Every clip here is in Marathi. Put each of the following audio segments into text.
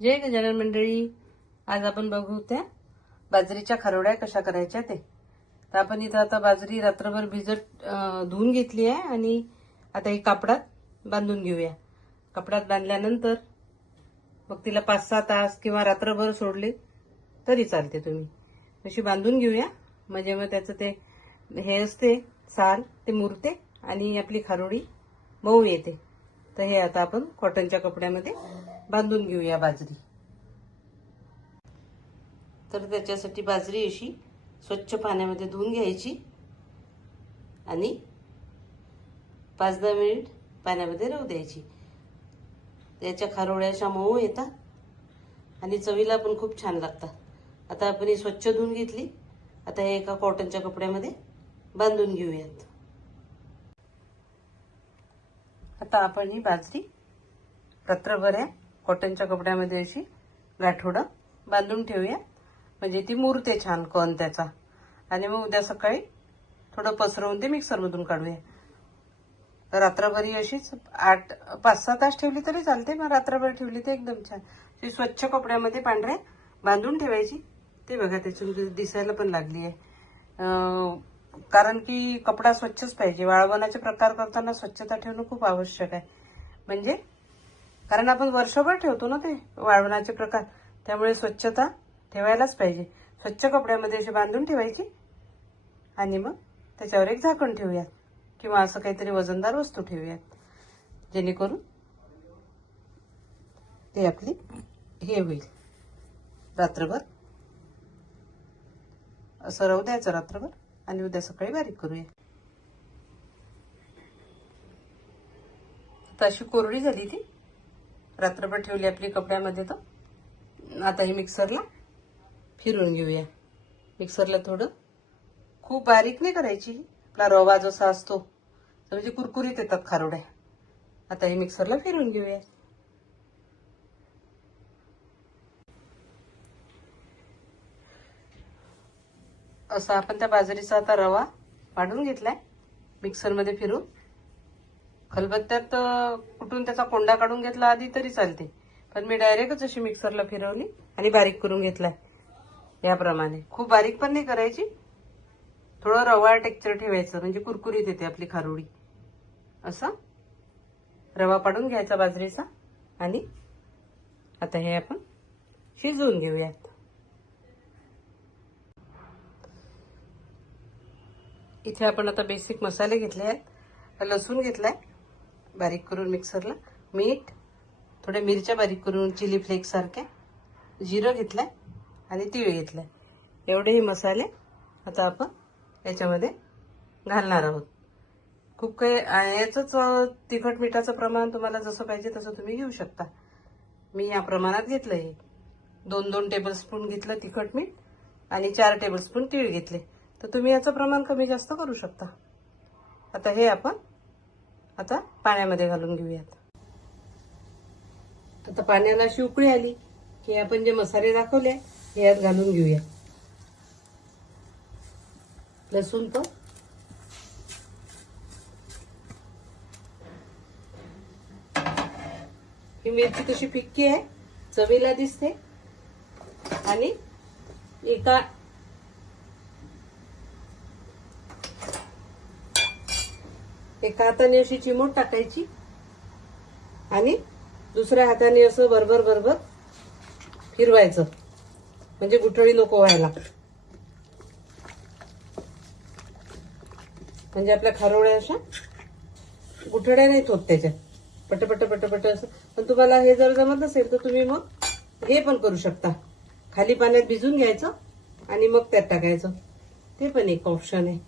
जय गजानन मंडळी. आज आपण बघू त्या बाजरीच्या खारोड्या कशा करायच्या ते. तर आपण इथं आता बाजरी रात्रभर भिजत धुवून घेतली आहे आणि आता ही कापडात बांधून घेऊया. कपड्यात बांधल्यानंतर मग तिला 5-6 तास किंवा रात्रभर सोडले तरी चालते. तुम्ही अशी बांधून घेऊया म्हणजे मग त्याचं ते हे असते साल ते मुरते आणि आपली खारोडी मऊ येते. तर हे आता आपण कॉटनच्या कपड्यामध्ये बांधून घेऊया बाजरी. तर त्याच्यासाठी बाजरी अशी स्वच्छ पाण्यामध्ये धुवून घ्यायची आणि 5-10 मिनिट पाण्यामध्ये राहू द्यायची. त्याच्या खारोड्या अशा मऊ येतात आणि चवीला पण खूप छान लागतात. आता आपण ही स्वच्छ धुवून घेतली. आता हे एका कॉटनच्या कपड्यामध्ये बांधून घेऊयात. आता आपण ही बाजरी रात्रभर या कॉटनच्या कपड्यामध्ये अशी गाठोडं बांधून ठेवूया म्हणजे ती मुरते छान कण त्याचा. आणि मग उद्या सकाळी थोडं पसरवून ते मिक्सरमधून काढूया. रात्रभर ही अशीच 5-6 तास ठेवली तरी चालते. मग रात्रभर ठेवली तर एकदम छान. ती स्वच्छ कपड्यामध्ये पांढऱ्या बांधून ठेवायची. ते बघा त्याच्यामध्ये दिसायला पण लागली आहे. कारण की कपडा स्वच्छच पाहिजे. वाळवणाचे प्रकार करताना स्वच्छता ठेवणं खूप आवश्यक आहे. म्हणजे कारण आपण वर्षभर ठेवतो ना ते वाळवणाचे प्रकार, त्यामुळे स्वच्छता ठेवायलाच पाहिजे. स्वच्छ कपड्यामध्ये अशी बांधून ठेवायची आणि मग त्याच्यावर एक झाकण ठेवूयात किंवा असं काहीतरी वजनदार वस्तू ठेवूयात जेणेकरून ते आपली हे होईल. रात्रभर असं राहू द्यायचं रात्रभर आणि उद्या सकाळी बारीक करूया. आता अशी कोरडी झाली ती. रात्रभर ठेवली आपली कपड्यामध्ये. तर आता ही मिक्सरला फिरून घेऊया. मिक्सरला थोडं खूप बारीक नाही करायची. आपला रवा जसा असतो म्हणजे कुरकुरीत येतात खारोड्या. आता ही मिक्सरला फिरून घेऊया. असा आपण त्या बाजरीचा आता रवा पाडून घेतलाय मिक्सरमध्ये फिरून. खलबत्त्यात कुठून त्याचा कोंडा काढून घेतला आधी तरी चालते, पण मी डायरेक्टच अशी मिक्सरला फिरवली आणि बारीक करून घेतलाय याप्रमाणे. खूप बारीक पण नाही करायची. थोडं रवा टेक्स्चर ठेवायचं म्हणजे कुरकुरीत येते आपली खारोडी. असा रवा पाडून घ्यायचा बाजरीचा आणि आता हे आपण शिजवून घेऊयात. इथे आपण आता बेसिक मसाले घेतले आहेत. लसूण घेतलाय बारीक करून मिक्सरला, मीठ, थोड्या मिरच्या बारीक करून चिली फ्लेक्स सारख्या, जिरं घेतलंय आणि तीळ घेतलाय. एवढे हे मसाले आता आपण याच्यामध्ये घालणार आहोत. खूप काही याचंच तिखट मिठाचं प्रमाण तुम्हाला जसं पाहिजे तसं तुम्ही घेऊ शकता. मी या प्रमाणात घेतलं. हे 2-2 टेबलस्पून घेतलं तिखट मीठ आणि 4 टेबलस्पून तीळ घेतले. तर तुम्ही याचं प्रमाण कमी जास्त करू शकता. आता हे आपण आता पाण्यामध्ये घालून घेऊयात. आता पाण्याला अशी उकळी आली की आपण जे मसाले दाखवले हे यात घालून घेऊया. लसूण पण ही मिरची कशी फिक्की आहे, चवीला दिसते आणि एका हाताने अशी चिमूट टाकायची आणि दुसऱ्या हाताने असं बरोबर फिरवायचं म्हणजे गुठळी नको व्हायला. म्हणजे आपल्या खारोड्या अशा गुठळ्या नाहीत होत त्याच्यात. पटपट असं. पण तुम्हाला हे जर जमत नसेल तर तुम्ही मग हे पण करू शकता. खाली पाण्यात भिजून घ्यायचं आणि मग त्यात टाकायचं. ते पण एक ऑप्शन आहे.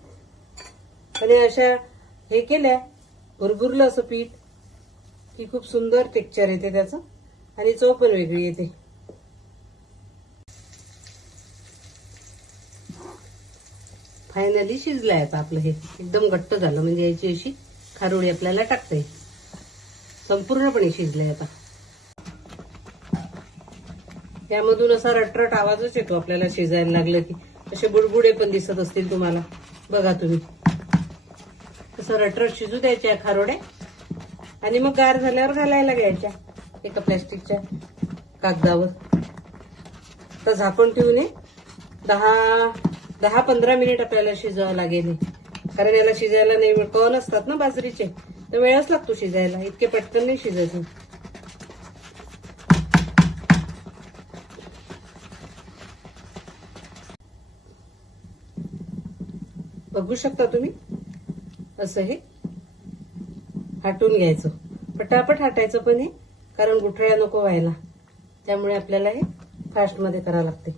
आणि अशा हे केल्या भुरभुरलं असं पीठ की खूप सुंदर टेक्स्चर येते त्याचं आणि चव पण वेगळी येते. फायनली शिजलंय आता आपलं. हे एकदम घट्ट झालं म्हणजे याची अशी खारोडी आपल्याला टाकता येईल. संपूर्णपणे शिजलंय आता. त्यामधून असा रटरट आवाजच येतो आपल्याला शिजायला लागलं की. असे बुडबुडे पण दिसत असतील तुम्हाला. बघा तुम्ही असं रटरट शिजू द्यायच्या खारोड्या आणि मग गार झाल्यावर घालायला घ्यायच्या एका प्लॅस्टिकच्या कागदावर. तर झाकून ठेवून 10-15 मिनिट आपल्याला शिजवावं लागेल, कारण याला शिजायला नाही कण असतात ना बाजरीचे, तर वेळच लागतो शिजायला, इतके पटकन नाही शिजायचं. बघू शकता तुम्ही, असं हे हटून घ्यायचं, पटापट हटायचं पण हे, कारण गुठळ्या नको व्हायला, त्यामुळे आपल्याला हे फास्ट मध्ये करावं लागते.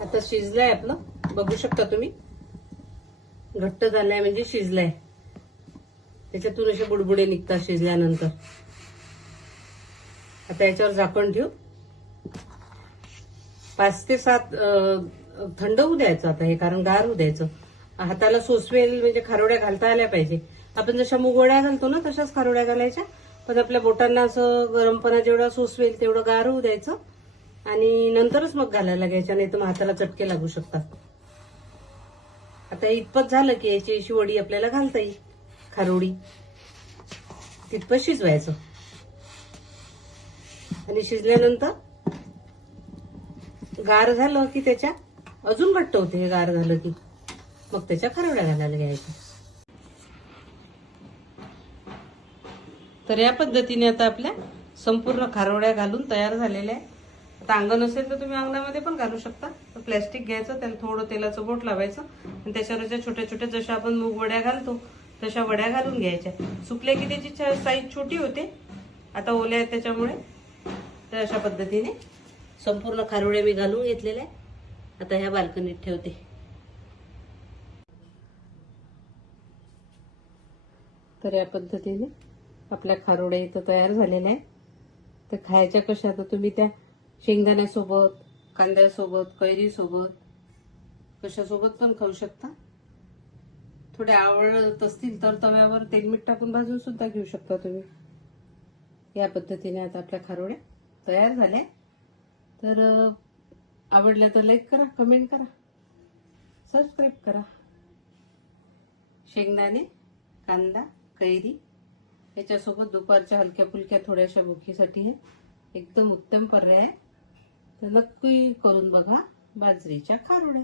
आता शिजलंय आपलं, बघू शकता तुम्ही, घट्ट झालाय म्हणजे शिजलाय, त्याच्यातून असे बुडबुडे निघतात शिजल्यानंतर. आता याच्यावर झाकण ठेवू, 5 ते 7 थंड होऊ द्यायचं आता हे, कारण गार होऊ द्यायचं. हाताला सोसवेल म्हणजे खारोड्या घालता आल्या पाहिजे. आपण जशा मुगवड्या घालतो ना तशाच खारोड्या घालायच्या, पण आपल्या बोटांना असं गरमपणा जेवढा सोसवेल तेवढं गार होऊ द्यायचं, आणि नंतरच मग घालायला घ्यायच्या, नाही तर मग हाताला चटके लागू शकतात. आता इतपत झालं की याची अशी वडी आपल्याला घालता येईल, खारोडी तितपत शिजवायचं. आणि शिजल्यानंतर गार झालं की त्याच्या अजून घट्ट होते, हे गार झालं की मग त्याच्या खारोड्या घालायला घ्यायच्या. तर या पद्धतीने आता आपल्या संपूर्ण खारोड्या घालून तयार झालेल्या आहे. आता अंगण असेल तर तुम्ही अंगणामध्ये पण घालू शकता. तर प्लॅस्टिक घ्यायचं, त्याला थोडं तेलाचं बोट लावायचं आणि त्याच्यावर छोट्या छोट्या जशा आपण मूग वड्या घालतो तशा वड्या घालून घ्यायच्या. सुकल्या की त्याची साईज छोटी होते, आता ओल्या आहेत त्याच्यामुळे. तर अशा पद्धतीने संपूर्ण खारोड्या मी घालून घेतलेल्या आहे. आता ह्या बाल्कनीत ठेवते. तर या पद्धतीने आपल्या खारोड्या इथं तयार झालेल्या आहे. तर खायच्या कशा, तर तुम्ही त्या शेंगदाण्यासोबत, कांद्यासोबत, कैरीसोबत, कशासोबत पण खाऊ शकता. थोडे आवडत असतील तर तव्यावर तेल मीठ टाकून भाजून सुद्धा घेऊ शकता तुम्ही. या पद्धतीने आता आपल्या खारोड्या तयार झाल्या. तर आवडल्या तर लाईक करा, कमेंट करा, सबस्क्राईब करा. शेंगदाणे, कांदा, कैरी याच्यासोबत दुपारच्या हलक्या फुलक्या थोड्याशा भुकीसाठी हे एकदम उत्तम पर्याय आहे. तर नक्की करून बघा बाजरीच्या खारोड्या.